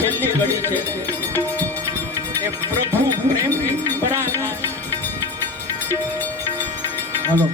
છેલ્લી ઘડી છે એ પ્રભુ પ્રેમની પરાકાષ્ઠા. હાલો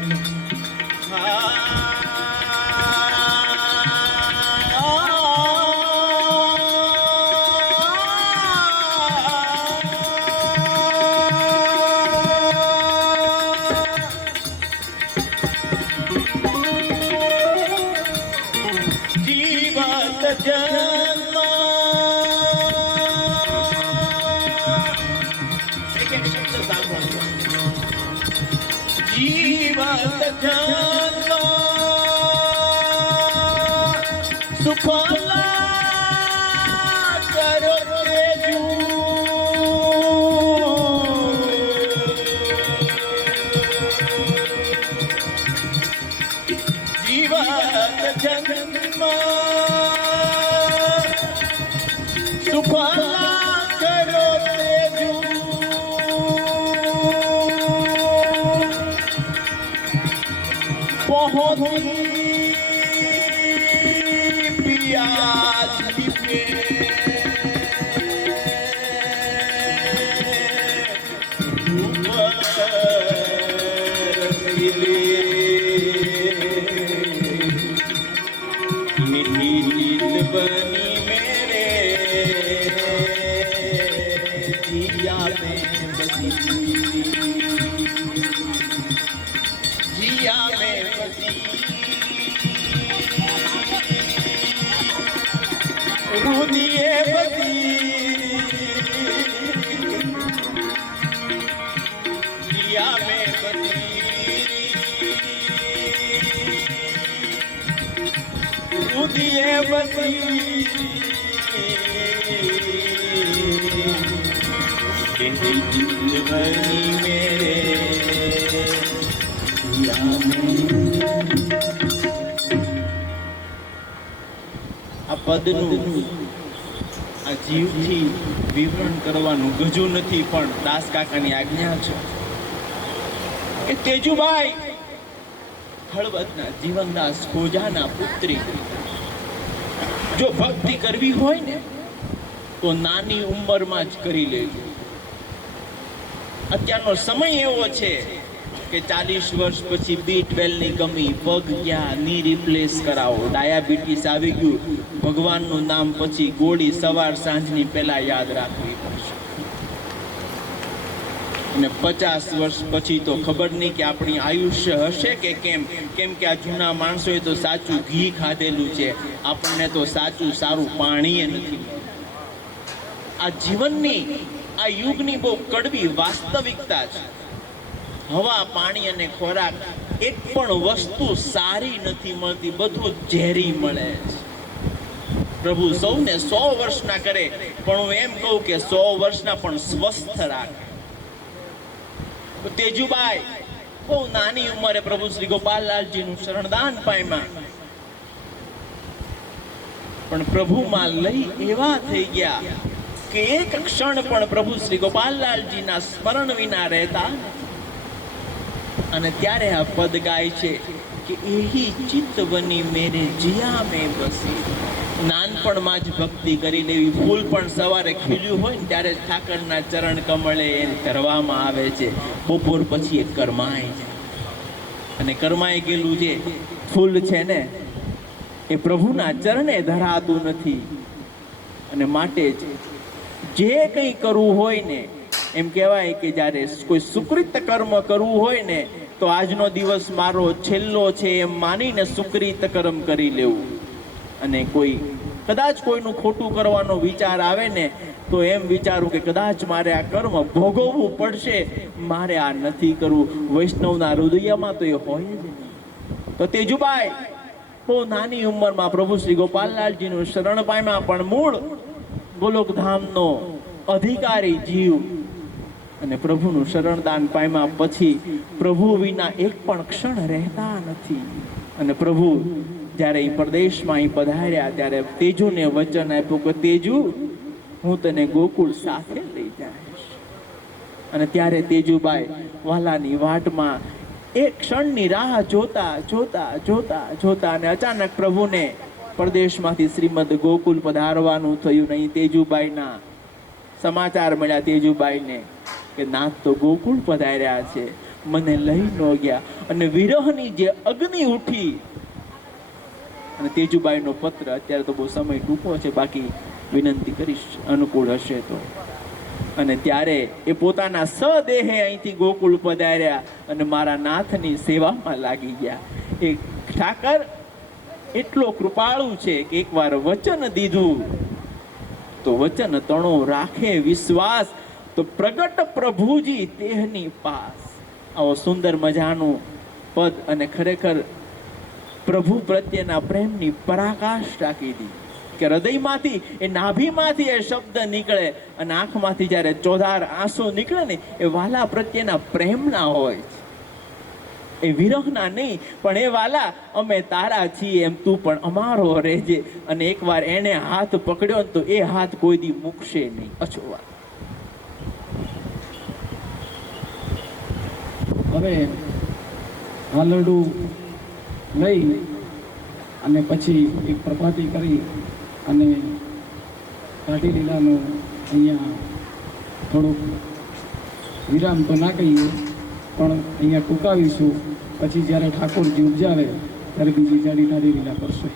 આ પદનું આ જીવથી વિવરણ કરવાનું ગજુ નથી, પણ દાસ કાકાની આજ્ઞા છે કે તેજુભાઈ હળવદના જીવનદાસ ખોજાના પુત્રી જો ભક્તિ કરવી હોય ને તો નાની ઉંમરમાં જ કરી લેજો. અત્યારનો સમય એવો છે કે 40 વર્ષ પછી B12 ની કમી, પગ ગયા, ની રિપ્લેસ કરાવો, ડાયાબિટીસ આવી ગયું, ભગવાનનું નામ પછી ગોળી સવાર સાંજની પહેલા યાદ રાખવી પડશે. અને 50 વર્ષ પછી તો ખબર નહીં કે આપણી આયુષ્ય હશે કે કેમ કે આ જૂના માણસોએ તો સાચું ઘી ખાધેલું છે, આપણને તો સાચું સારું પાણી નથી. આ જીવનની આ યુગની બહુ કડવી વાસ્તવિકતા છે. હવા, પાણી અને ખોરાક એક પણ વસ્તુ સારી નથી મળતી, બધું ઝેરી મળે છે. પ્રભુ સૌને 100 વર્ષના કરે, પણ હું એમ કહું કે 100 વર્ષના પણ સ્વસ્થ રાખે. તેજુભાઈ બહુ નાની ઉંમરે પ્રભુ શ્રી ગોપાલલાલજીનું શરણદાન પામ્યા, પણ પ્રભુમાં લઈ એવા થઈ ગયા કે એક ક્ષણ પણ પ્રભુ શ્રી ગોપાલલાલજીના સ્મરણ વિના રહેતા. અને ત્યારે આ પદ ગાય છે કે એહી ચિત્ત બની મેરે જીયા મેં બસી. નાનપણમાં જ ભક્તિ કરી લેવી. ફૂલ પણ સવારે ખીલ્યું હોય ને ત્યારે ઠાકરના ચરણ કમળે એને કરવામાં આવે છે. બપોર પછી એ કરમાય છે, અને કરમાઈ ગયેલું જે ફૂલ છે ને એ પ્રભુના ચરણે ધરાતું નથી. અને માટે જ જે કંઈ કરવું હોય ને, એમ કહેવાય કે જ્યારે કોઈ સુકૃત કર્મ કરવું હોય ને તો આજનો દિવસ મારો છેલ્લો છે એમ માનીને સુકૃત કર્મ કરી લેવું. અને કદાચ કોઈનું ખોટું કરવાનો વિચાર આવે ને તો એમ વિચારું કે કદાચ મારે આ કર્મ ભોગવવું પડશે, મારે આ નથી કરવું. વૈષ્ણવના હૃદયમાં તો એ હોય જ નહીં. તો તેજુભાઈ બહુ નાની ઉંમરમાં પ્રભુ શ્રી ગોપાલલાલજીનું શરણ પામ્યા, પણ મૂળ ગોલોકધામનો અધિકારી જીવ અને પ્રભુનું શરણદાન પામ્યા પછી પ્રભુ વિના એક પણ ક્ષણ રહેતા નથી. અને પ્રભુ જ્યારે એ પ્રદેશમાં અહીં પધાર્યા ત્યારે તેજુને વચન આપ્યું કે તેજુ, હું તને ગોકુળ સાથે લઈ જઈશ. અને ત્યારે તેજુબાઈ વાલાની વાટમાં એક ક્ષણની રાહ જોતા જોતા જોતા જોતા અને અચાનક પ્રભુને પરદેશમાંથી શ્રીમદ ગોકુલ પધારવાનું થયું નહીં. તેજુબાઈના સમાચાર મળ્યા તેજુબાઈને કે નાથ તો ગોકુળ પધાર્યા છે, મને લઈ ન ગયા. અને વિરહની જે અગ્નિ ઉઠી, અને તેજુબાઈનો પત્ર, અત્યારે તો બહુ સમય ટૂંકો છે, બાકી વિનંતી કરીશ અનુકૂળ હશે તો. અને ત્યારે એ પોતાના સદેહે અહીંથી ગોકુળ પધાર્યા અને મારા નાથની સેવામાં લાગી ગયા. એ ઠાકર એટલો કૃપાળુ છે કે એકવાર વચન દીધું તો વચન તણો રાખે વિશ્વાસ, તો પ્રગટ પ્રભુજી તેહની પાસ. આવો સુંદર મજાનું પદ, અને ખરેખર પ્રભુ પ્રત્યેના પ્રેમની પરાકાષ્ઠા કીધી કે હૃદયમાંથી, એ નાભીમાંથી એ શબ્દ નીકળે અને આંખમાંથી જ્યારે ચોધાર આંસુ નીકળે ને, એ વાલા પ્રત્યેના પ્રેમના હોય છે, એ વિરહના નહીં. પણ એ વાલા, અમે તારા છીએ એમ તું પણ અમારો રહેજે. અને એકવાર એને હાથ પકડ્યો ને તો એ હાથ કોઈ દી મૂકશે નહીં. અછોવા હવે હાલરડું લઈ અને પછી એક પ્રભાતી કરી અને કાઢી લીલાનું અહીંયા થોડુંક વિરામ તો ના કહીએ, પણ અહીંયા ટૂંકાવીશું. પછી જ્યારે ઠાકોરજી ઉપજાવે ત્યારે બીજી જાડી કાઢી લીલા કરશે.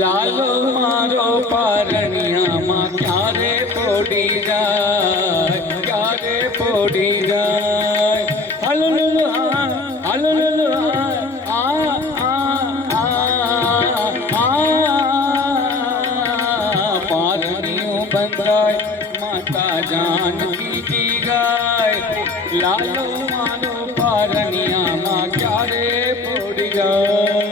લાલો મારો પારણિયામાં ક્યારે પોડી જાય, ક્યારે પોડી જાય. હલલુલુ આ હલલુલુ આ પારણિયું બંધાય માતા જાનકી ગાય. લાલો મારો પારણિયામાં ક્યારે પોડી જાય.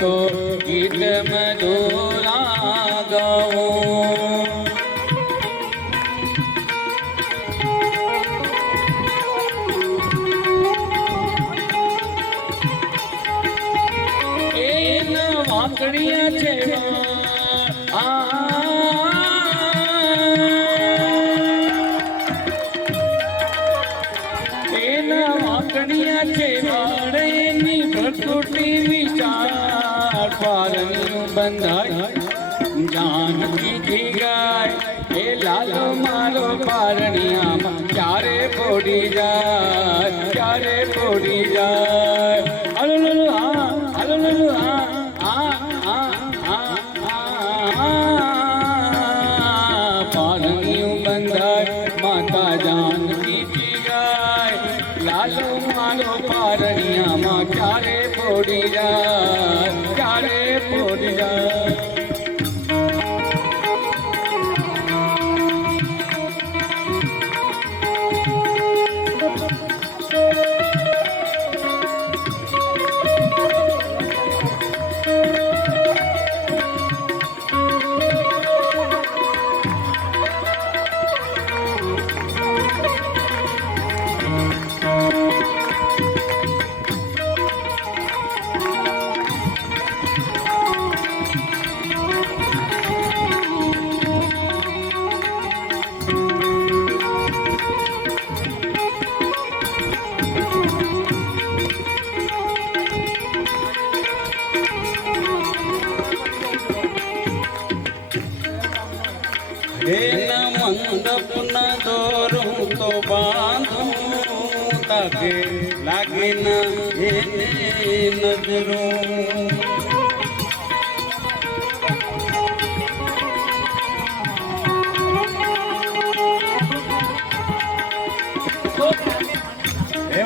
तो गीत मधुरा गाओ. एन वाकड़िया छे एन वाकड़िया छे प्रकृति विचार पारण्यु बंधाय जानकी की गाय. हे लालो मारो पारणियामा क्यारे पोड़ी जाय, क्यारे पोड़ी जाय. हलुलुलु आ हलुलुलु आ आ आ आ જાય ક્યારે પોડી જાય મંડપ ન દોરું તો બાંધું તાકે લાગે ના એને નજરો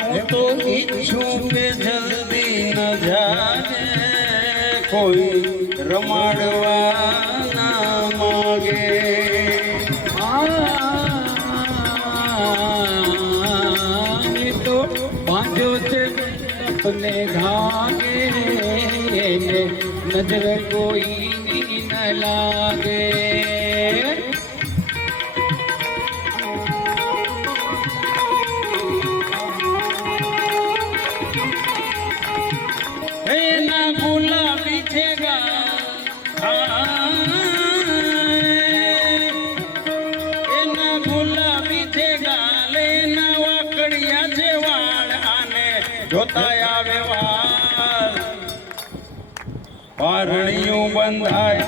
હું તો ઈચ્છું કે જલ્દી ન જાગે કોઈ રમાડવા ના માગે તો બાંધો છે अपने धागे नजर कोई न लागे ना गुलाबी छेगा જોતા આવે વાળ પારણિયું બંધાય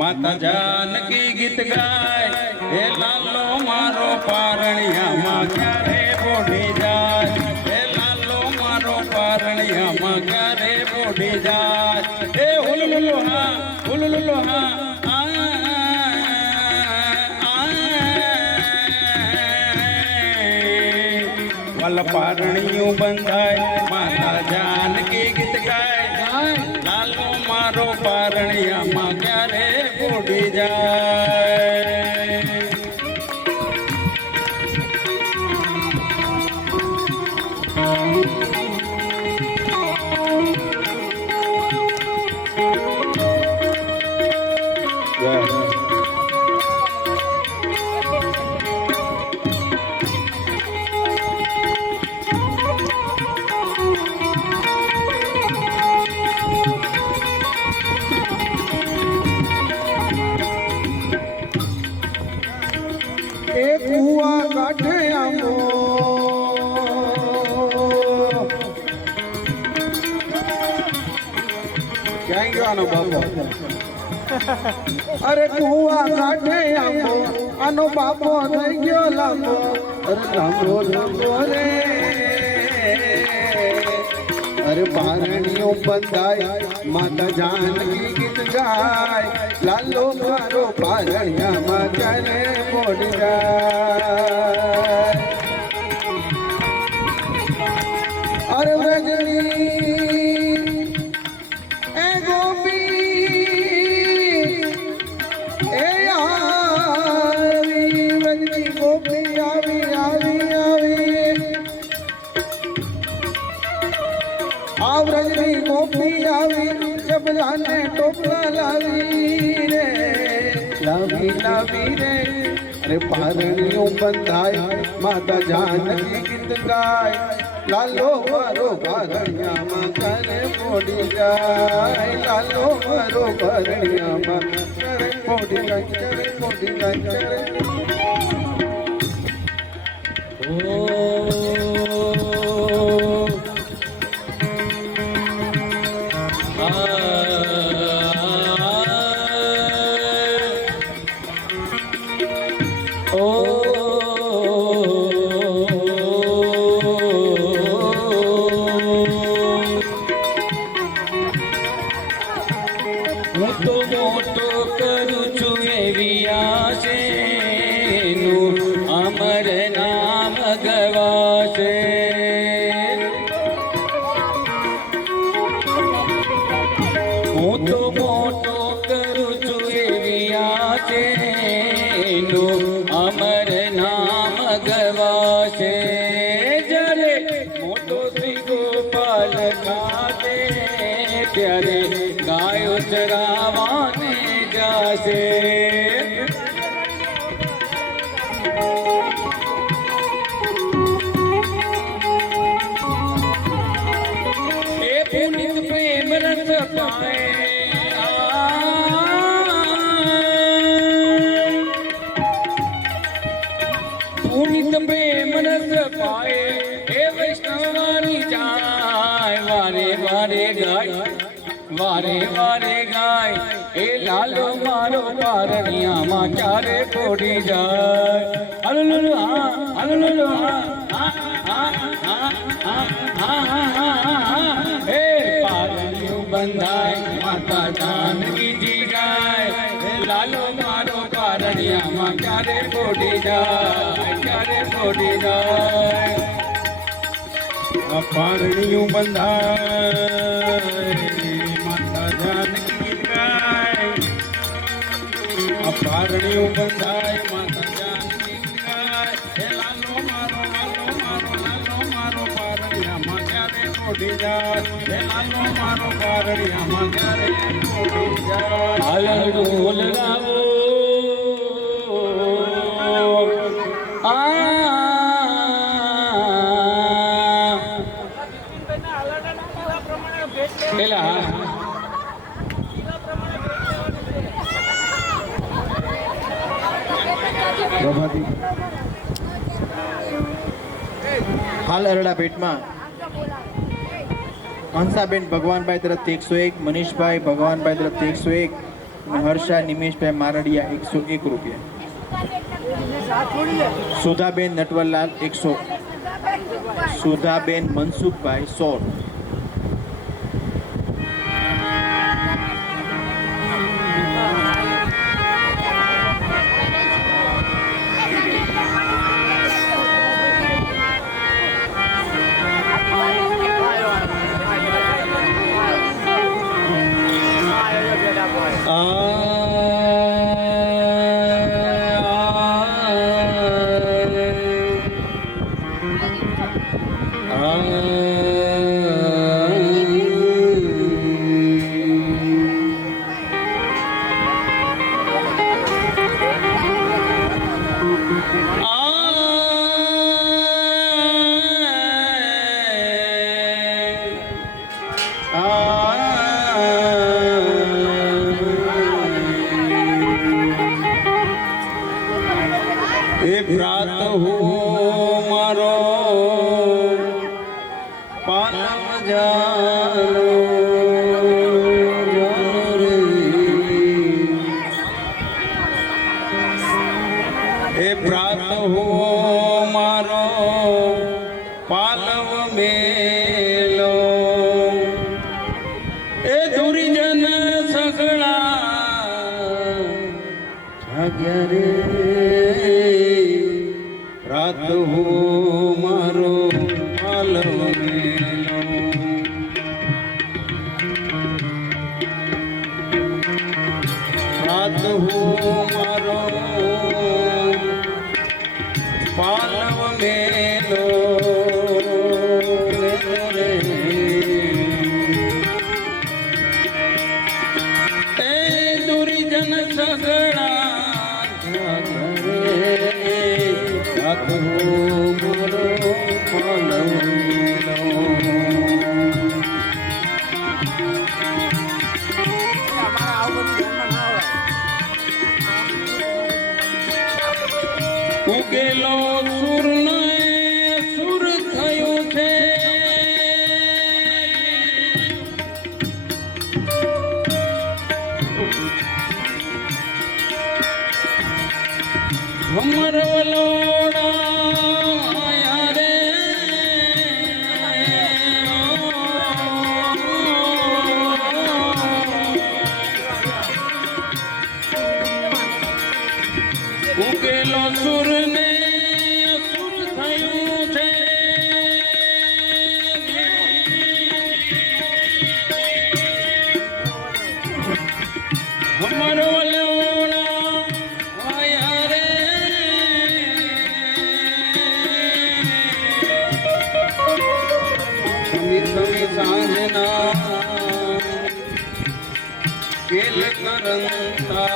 માતા જાનકી ગીત ગાય હે લાલો મારો પારણિયામાં ક્યારે બોડી જાય હે લાલો મારો પારણિયામાં ક્યારે બોડી જાય હે હુલુલુલુ હા હુલુલુલુ હા પારણિયું બંધાય માતા જાનકી ગીત ગાય લાલો મારો પારણિયામાં ક્યારે બોડી જાય અરે કુવા કાઢે આંબો આનો બાપો થઈ ગયો લાંબો અરે લાંબો લાંબો રે અરે પારણીઓ બંધાય માતા જાનકી ગીત ગાય લાલો મારો પારણિયામાં ક્યારે બોડી જાય અરે વેજણી એ ગોપી रजनी गोपी आवी जब जाने टोपला लावी रे लावी लावी रे अरे पारणियों बंधाय माता जानकी गीत गाय लालो मारो पारणिया में करे पोड़ी जाय लालो मारो पारणिया में करे पोड़ी जाय करे पोड़ी जाय करे अमर नाम गवासे હું તો મોટો કરું છું એવી આશેનું અમર નામ ગવાશે જ્યારે મોટો શ્રી ગોપાલ ખાતે ત્યારે ગાયો ચરાવાને જાશે એ પુનિત પ્રેમ રસ પાએ પુનિત પ્રેમ રસ પાએ એ વૈષ્ણવની જાય વારે વારે ગાય વારે વારે ગાય એ લાલો મારો પારણિયામાં ક્યારે પોડી જાય હલલુલુ હા હલલુલુ હા હે પારણિયું બંધાય માતા જાનકીજી ગાય હે લાલો મારો પારણિયામાં ક્યારે પોડી જાય આ પારણિયું બંધાય માતા જાનકી ગાય આ પારણિયું બંધાય માતા જાનકી ગાય હે લાલો મારો પારણિયામાં ક્યારે પોડી જાય હે લાલો મારો પારણિયામાં ક્યારે પોડી જાય હાલ ઢોલ લાવો હાલ અરડા ભેટમાં હંસાબેન ભગવાનભાઈ તરફથી 101, મનીષભાઈ ભગવાનભાઈ તરફથી 101 અને હર્ષા નિમેશભાઈ મારડિયા 101 રૂપિયા. સુધાબેન નટવરલાલ 100, સુધાબેન મનસુખભાઈ 100. એ પ્રાત હો મારો પાલમ જાનો રે એ પ્રાત હો મારો પાલવ મેલો એ દુર્જન સગળા જાગ્યા રે રાત હો મારો પાલવ મેલો રાત હો મારો પાલવ મેલો રે એ દુર્જન સગળા રાત હો મારો પાલવ મેલો ઉગેલો સુર ને સુર થયો છે ભમર વલોડા રે ઉગેલો સુર ને સુર થયું છે કેલ કરંતા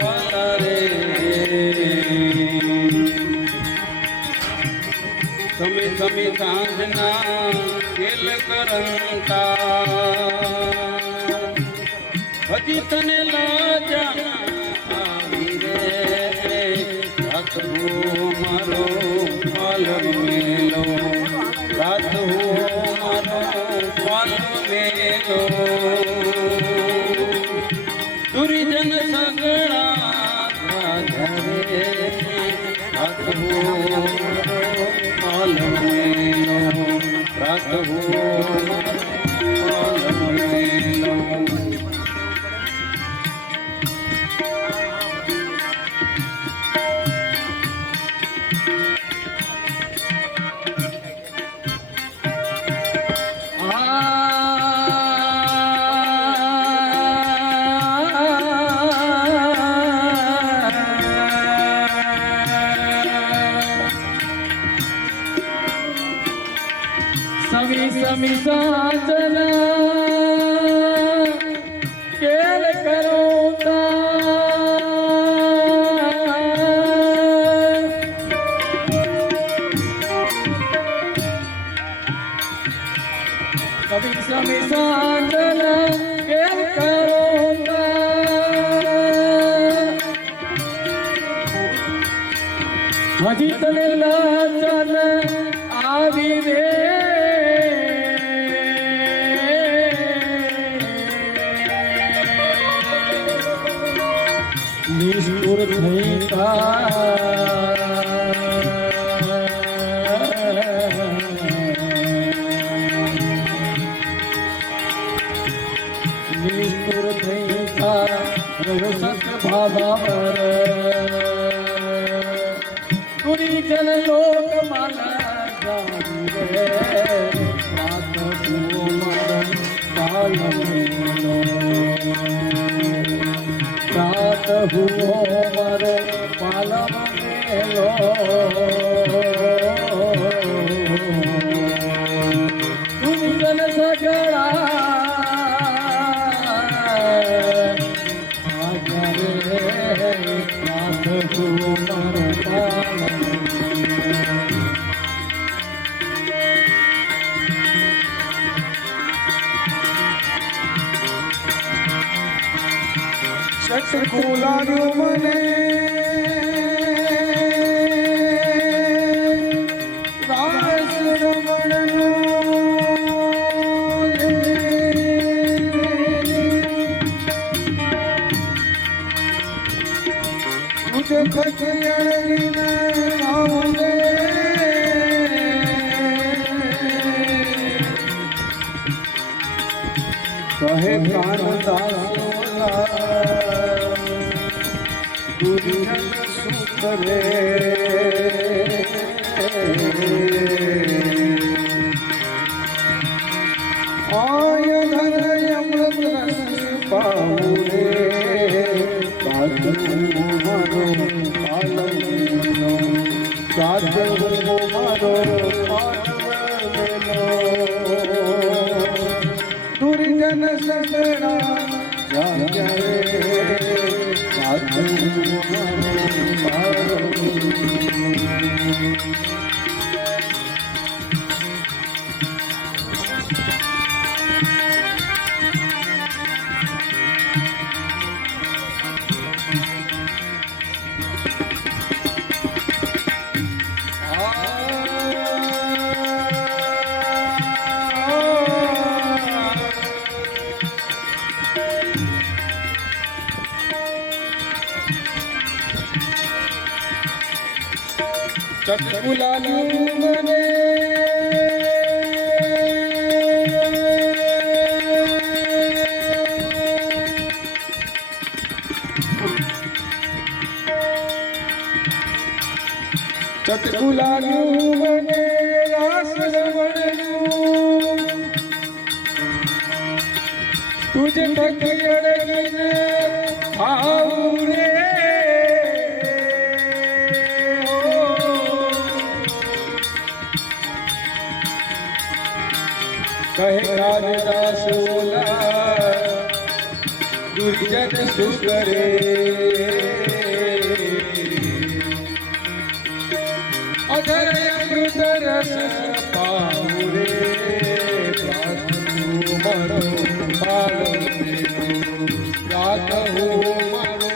વાલા રે સમી સમી સાંજના કેલ કરંતા હજી તને લાજા આવી રે રાત હો મારો પાલવ મેલો રાત હો મારો પાલવ મેલો દુર્જન સગડા ધરે રાત હો મારો પાલવ મેલો રાત હો પાલવ મેલો સમી સમી સાજના કેલ કરોતા સમી સમી સાજના કેલ કરોતા હજી તને લાચન આવી રે નિષ્ઠુર થઈતા નિષ્ઠુર થઈતા રસક ભાવા ગુરીજન લોક માલા જાવી રે રાત તું મારો પાલમેલો રાત હુઓ મારો પાલવ મેલો દુર્જન સગડા આજા રે રાત હુઓ મારો પાલવ ચટકું લાગ્યું મને રાસ રમણનું મુજે ખચિયણીને આવું રે કહે કાન દાસોલા ગુરુજન સુખ રે આય ધન અમૃત રસ પાઉં રે સાધુ મારો પાલવનો સાધુ મારો પાલવનો દુર્જન સગડા જાગ્યા રે સાધુ મારો ચટકું લાગ્યું મને ચટકું લાગ્યું મને રાસ રમણનું તુજે થકી અડગીને આવું રે કહે કાલિદાસ ઓલા જન શું કરે અધર અમૃત રસ પાઉં રે પ્રાર્થનું મારો પાલો પ્રાર્થનું મારો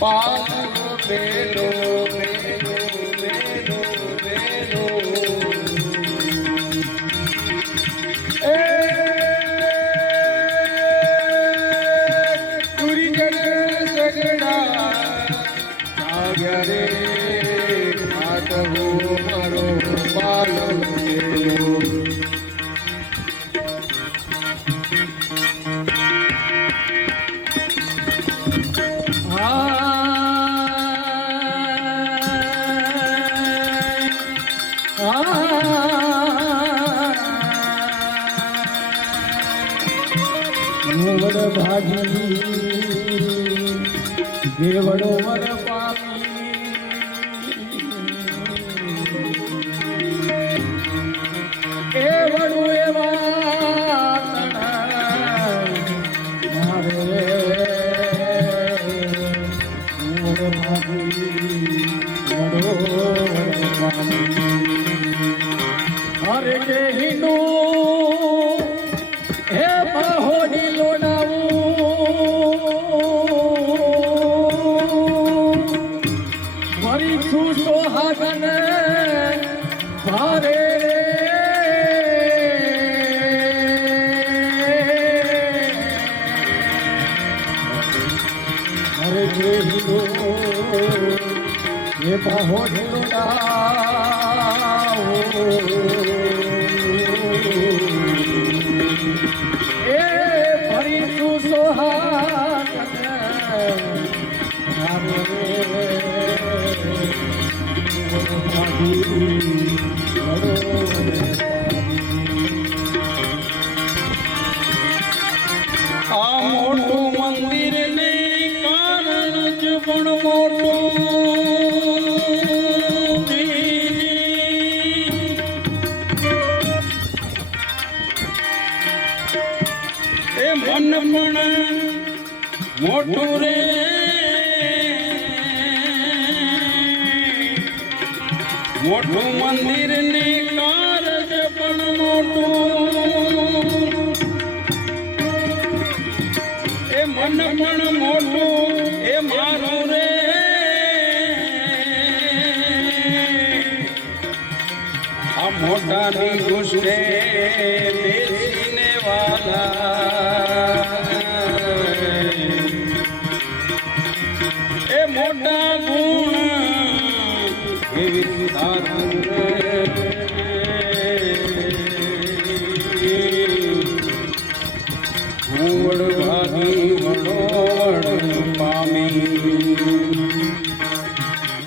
પાલો બેલો બેલો બેલો બેલો એ તુરી જન સગડા જાગ્યા રે માધવો મારો પાલો બેલો વડ ભાગી દેવડો વર પામી એ વડું એવા મારે વડ ભાગી વડો વર પામી હરે કે હિંદુ હે બાહોડી લોડાવું મારી છું સોહાગન ભારે હરે કે હિંદુ હે બાહોડી લોડાવું એ ફરી તું સોહાગન આ મોટું મંદિર ને કારણ જ પણ મોટું એ મન પણ મોટું રે મોટું મંદિર ને કારજ પણ મોટું એ મન પણ મોટું એ મારું રે આ મોટાની ગુસ્સે બેસીને વાલા એ મોટા ગુણ એવી સારું રે હુંવડ ભાગી વડોવડ પામી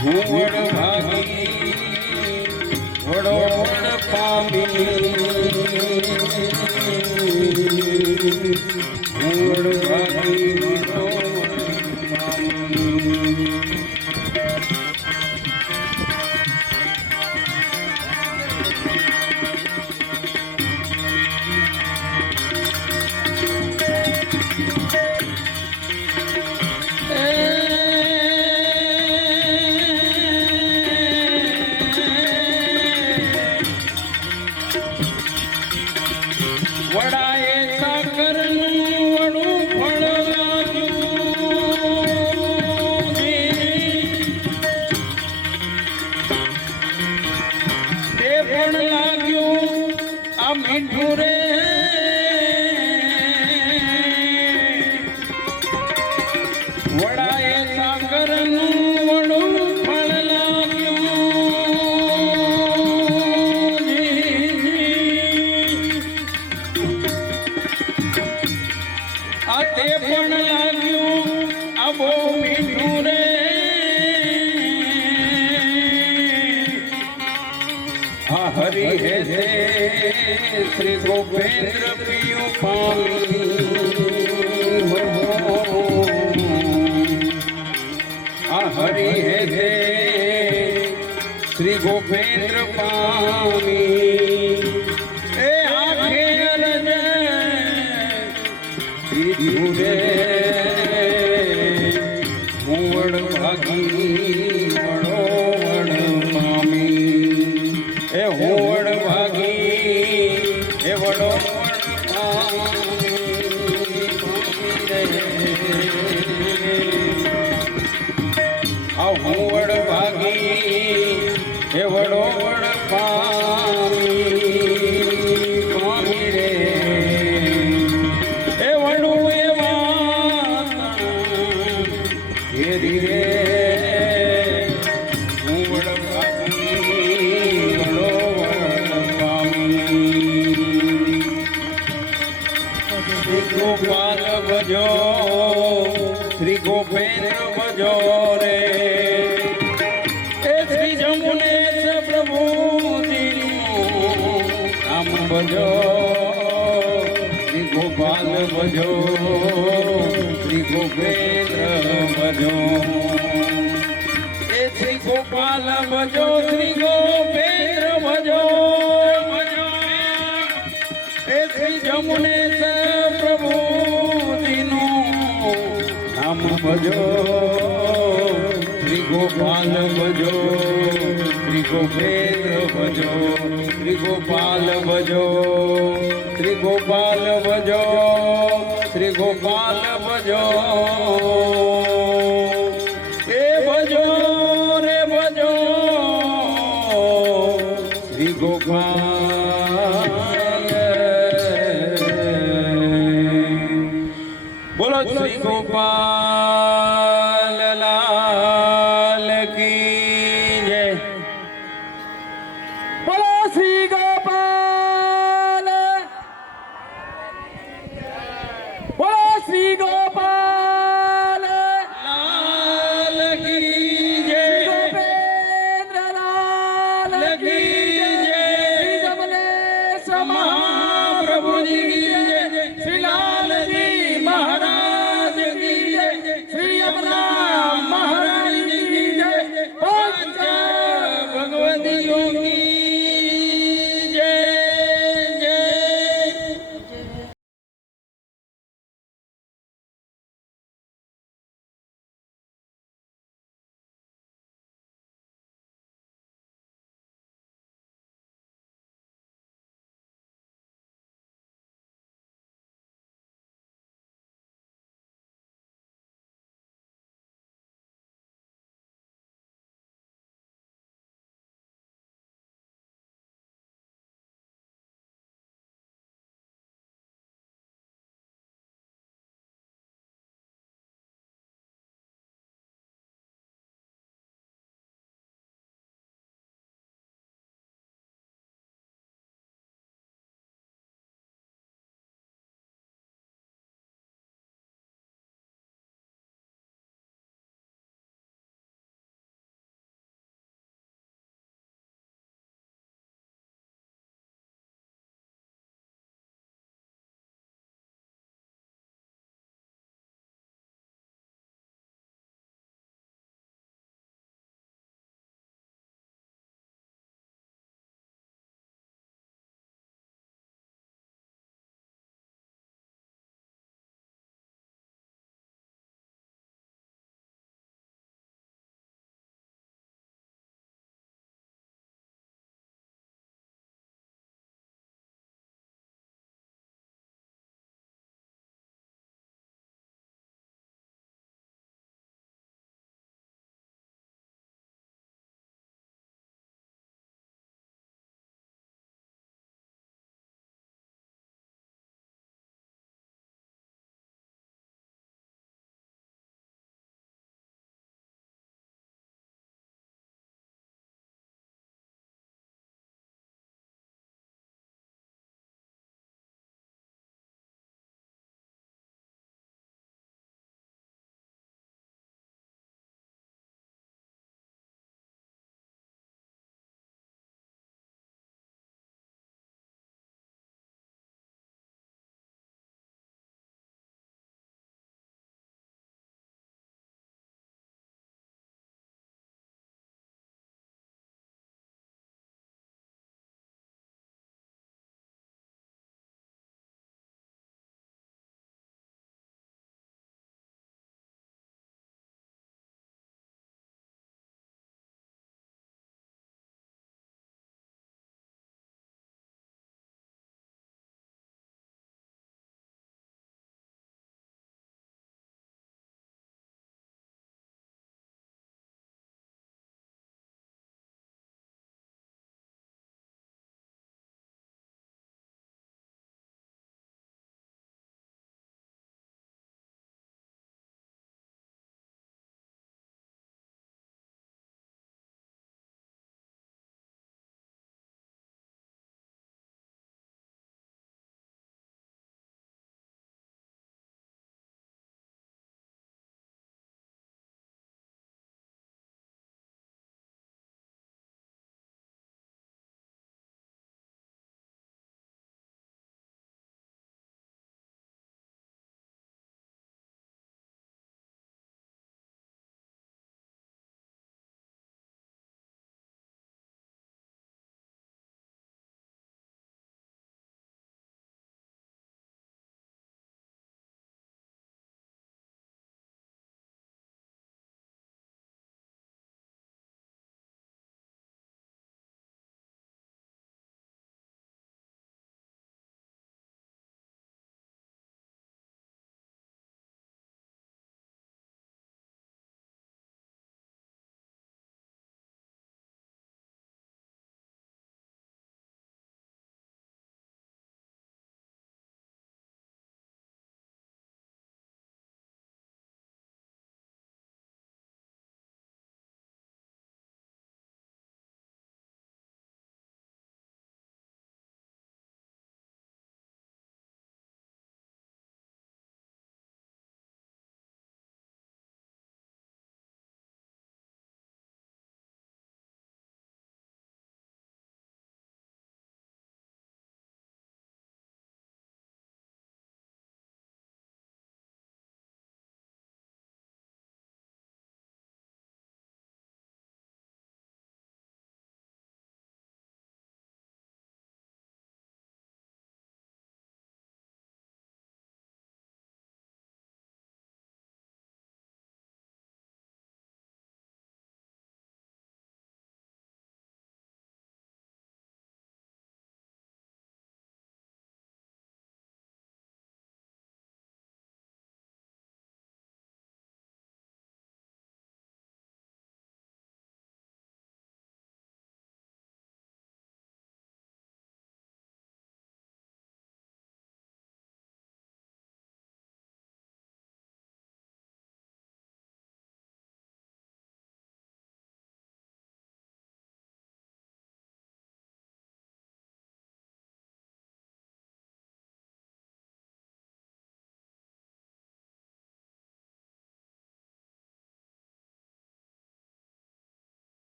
હુંવડ ભાગી વડોવડ પામી હુંવડ ભાગી વડોવડ પામી વડાએ સાકરનું વડું ફળ લાગ્યું તે પણ લાગ્યું આ મીઠું રે વડાએ સાકરનું વડું ફળ લાગ્યું આ તે પણ લાગ્યું આ બહુ મીઠું રે આ હરિ હે છે શ્રી ગોપેન્દ્ર પિયું પામી આ હરિ હે છે શ્રી ગોપેન્દ્ર પામી એ આંખે અરજ વડો પામી રે આ હું વડ ભાગી હે વડો વડ પામી રે હે વડું એવા ઘેરી રે હું વડ ભાગી વડો વડ પામી શ્રી ગોપાલ ભજો શ્રી ગોપેન્દ્ર ભજો રે એ શ્રી જમુનેશ પ્રભુજીનું નામ ભજો શ્રી ગોપાલ ભજો શ્રી ગોપેન્દ્ર ભજો એ શ્રી ગોપાલ ભજો શ્રી ગોપેન્દ્ર ભજો એ શ્રી જમુનેશ પ્રભુજીનું નામ ભજો શ્રી ગોપાલ ભજો શ્રી ગોપેન્દ્ર ભજો શ્રી ગોપાલ ભજો શ્રી ગોપાલ ભજો શ્રી ગોપાલ ભજો એ ભજો રે ભજો શ્રી ગોપાલ બોલો શ્રી ગોપાલ